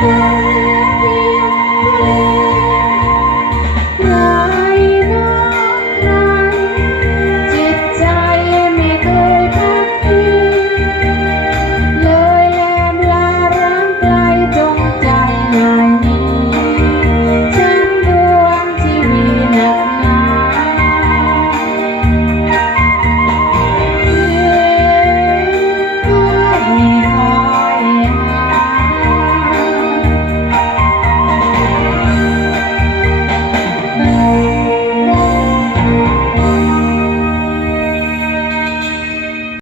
Thank